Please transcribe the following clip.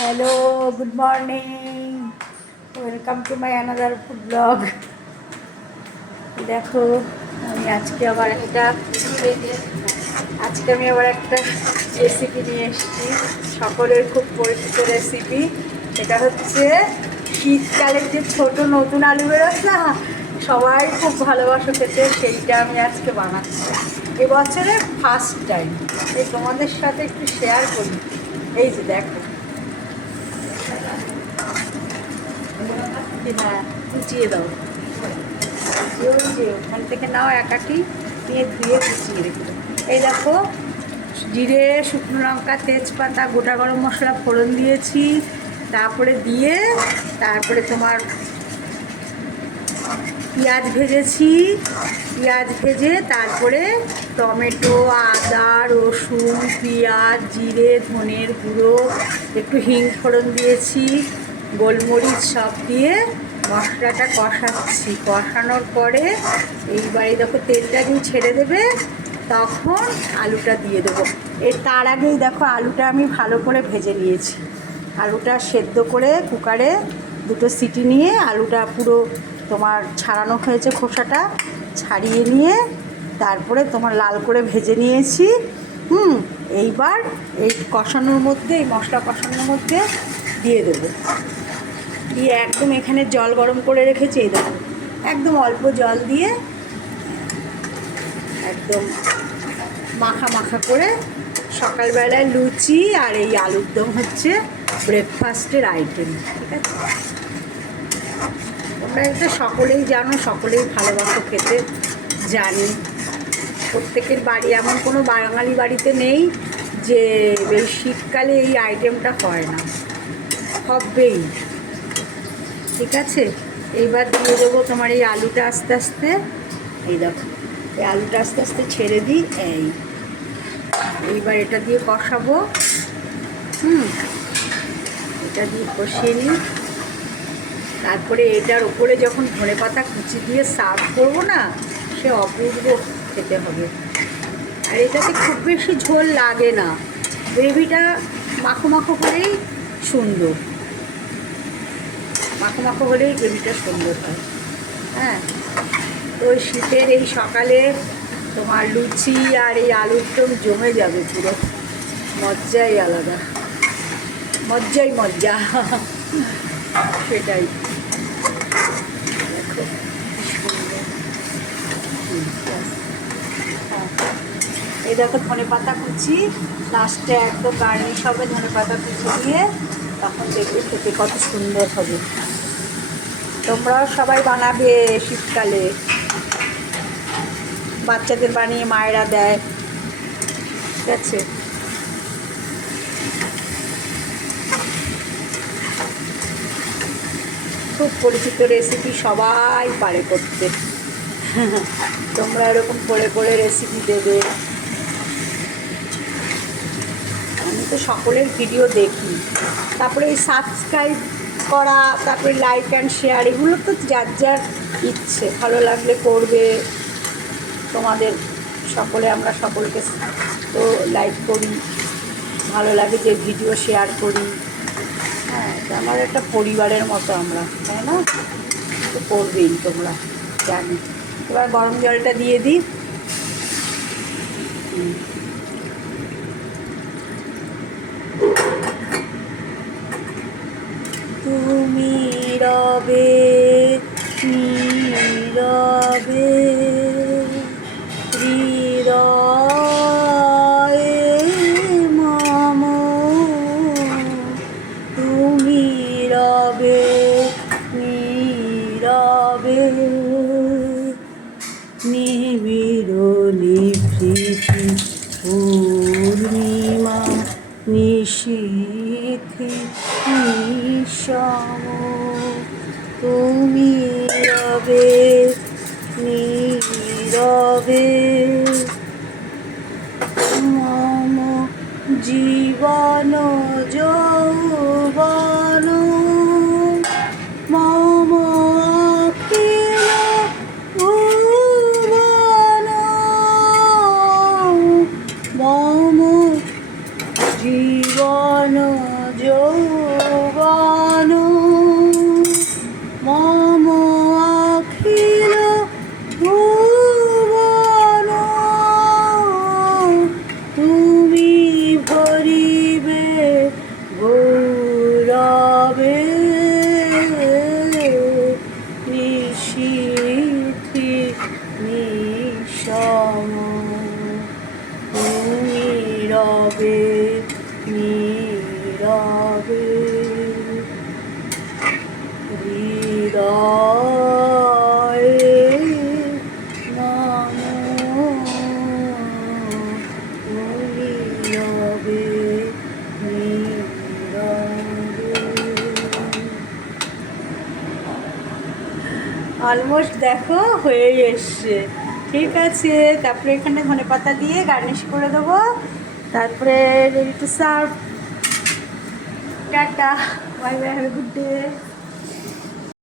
Hello, good morning, welcome to my another food blog. দেখো আমি আজকে আবার একটা রেসিপি নিয়ে এসেছি, সকলের খুব পরিচিত রেসিপি। এটা হচ্ছে শীতকালের যে ছোট নতুন আলু বেরোয় না, সবাই খুব ভালোবাসো খেতে, সেইটা আমি আজকে বানাচ্ছি এবছরে ফার্স্ট টাইম। এই তোমাদের সাথে একটু শেয়ার করি। এই যে দেখো, হ্যাঁ কুচিয়ে দাও, ওখান থেকে নাও একাটি নিয়ে ধুয়ে কুচিয়ে রেখে দাও। এই দেখো, জিরে, শুকনো লঙ্কা, তেজপাতা, গোটা গরম মশলা ফোড়ন দিয়েছি, তারপরে তোমার পেঁয়াজ ভেজে তারপরে টমেটো, আদা, রসুন, পেঁয়াজ, জিরে, ধনের গুঁড়ো, একটু হিং ফোড়ন দিয়েছি, গোলমরিচ সব দিয়ে মশলাটা কষানোর পরে এইবারে দেখো তেলটা দিয়ে ছেড়ে দেবে, তখন আলুটা দিয়ে দেবো। তার আগেই দেখো আলুটা আমি ভালো করে ভেজে নিয়েছি। আলুটা সেদ্ধ করে কুকারে দুটো সিটি নিয়ে আলুটা পুরো তোমার ছাড়ানো হয়েছে, খোসাটা ছাড়িয়ে নিয়ে তারপরে তোমার লাল করে ভেজে নিয়েছি। এইবার এই মশলা কষানোর মধ্যে দিয়ে দেবো। দিয়ে একদম এখানে জল গরম করে রেখেছি, এই দেখো একদম অল্প জল দিয়ে একদম মাখা করে সকালবেলায় লুচি আর এই আলুর দম হচ্ছে ব্রেকফাস্টের আইটেম। ঠিক আছে, তোমরা এটা সকলেই জানো, সকলেই ভালোবাসো খেতে, জানি। প্রত্যেকের বাড়ি, এমন কোনো বাঙালি বাড়িতে নেই যে এই শীতকালে এই আইটেমটা হয় না, হবেই। ঠিক আছে, এইবার দিয়ে দেবো তোমার এই আলুটা আস্তে আস্তে। এই দেখো, এই আলুটা আস্তে আস্তে ছেড়ে দিই। এইবার এটা দিয়ে কষাবো। এটা দিয়ে কষিয়ে নিই। তারপরে এটার ওপরে যখন ধনেপাতা কুচি দিয়ে সার্ভ করবো না, সে অপূর্ব খেতে হবে। আর এটাতে খুব বেশি ঝোল লাগে না, গ্রেভিটা মাখো হলেই সুন্দর, মাখো হলেই গ্রেভিটা সুন্দর হয়। হ্যাঁ, তো ওই শীতের এই সকালে তোমার লুচি আর এই আলুর দম জমে যাবে পুরো, মজ্জাই আলাদা, মজ্জা সেটাই। দেখো এই দেখো ধনেপাতা কুচি লাস্টে একদম গার্নিশ হবে, ধনেপাতা কুচি দিয়ে, তখন দেখবে খেতে কত সুন্দর হবে। তোমরাও সবাই বানাবে শীতকালে, বাচ্চাদের বানিয়ে মায়েরা দেয়। ঠিক আছে, খুব পরিচিত রেসিপি, সবাই পারে করতে। তোমরা এরকম করে রেসিপি দেবে। আমি তো সকলের ভিডিও দেখি, তারপরে এই সাবস্ক্রাইব করা, তারপরে লাইক অ্যান্ড শেয়ার, এগুলো তো যার যার ইচ্ছে, ভালো লাগলে করবে। তোমাদের আমরা সকলকে তো লাইক করি, ভালো লাগে যে ভিডিও শেয়ার করি। হ্যাঁ, আমার একটা পরিবারের মতো আমরা, তাই না? তো করবেই তোমরা, জানি। এবার গরম জলটা দিয়ে দিই। তুমি রবে নীরবে হৃদয়ে মম, তুমি রবে নীরবে নিবিড় নিভৃতি পূর্ণিমা নিশীথে নিঃসম, তুমি রবে নীরবে মম জীবন যৌবন, মম অখিল ভুবন, মম জীবন যৌবন। হৃদয়ে মম নীরবে অলমোস্ট দেখো হয়ে এসছে। ঠিক আছে, তারপরে এখানে ধনেপাতা দিয়ে গার্নিশ করে দেবো, তারপরে ready to serve. Tata, bye bye, have a good day.